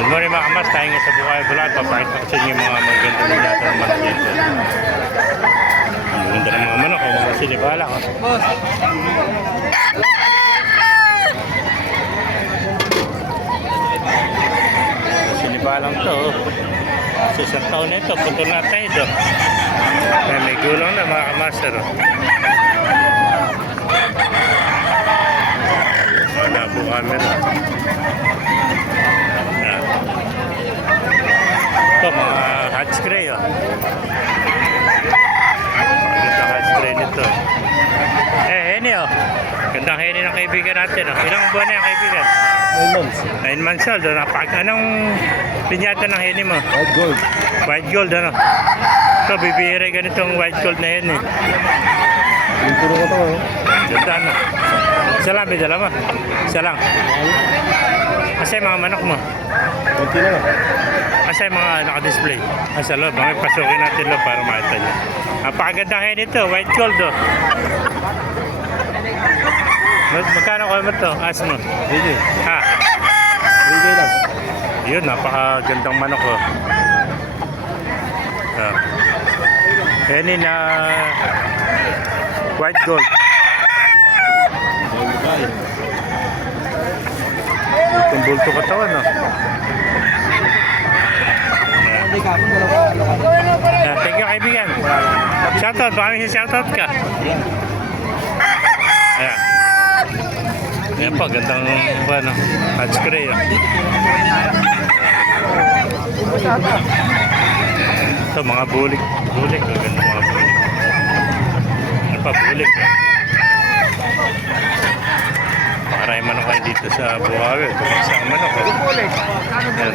Good morning mga kamas, tayo nga sa Bukayo Bulat. Papakita ko sa inyo yung mga maganda na yata ng manok dito. Ang maganda ng mga manok, mga sinibala. Sinibalang to. Sa isang taon na ito, punto natin ito. May gulong na mga kamaster. Wala po camera. Ito mga hatch gray gandang hatch gray nito. Heni gandang heni ng kaibigan natin Ilang buwan na yung kaibigan? 9 months. 9 months old. Anong pinyata ng heni mo? White gold. White gold Ito bibihira ganitong white gold na heni. Yung puro ko ito Ganda Isa lang, may dala mo? Isa lang. Kasi mga manok mo? Kunti na lang. Kasi mga naka-display. Sa loob, may pasukin natin loob para makita nyo. Napakagandang head ito, white gold Magkano ko mo ito? Ask mo. Hindi. Ha? Hindi lang. Yun, napakagandang manok Henny na white gold. Itong bulto katawan thank you kaibigan. Shoutout, baka may shoutout ka. Ayan. Ayan pa, gandang hatch gray Ito mga bulik. Gandang mga bulik. Ano pa, bulik Maraming manok kayo dito sa Bukawi. Ito sa manok Ayan.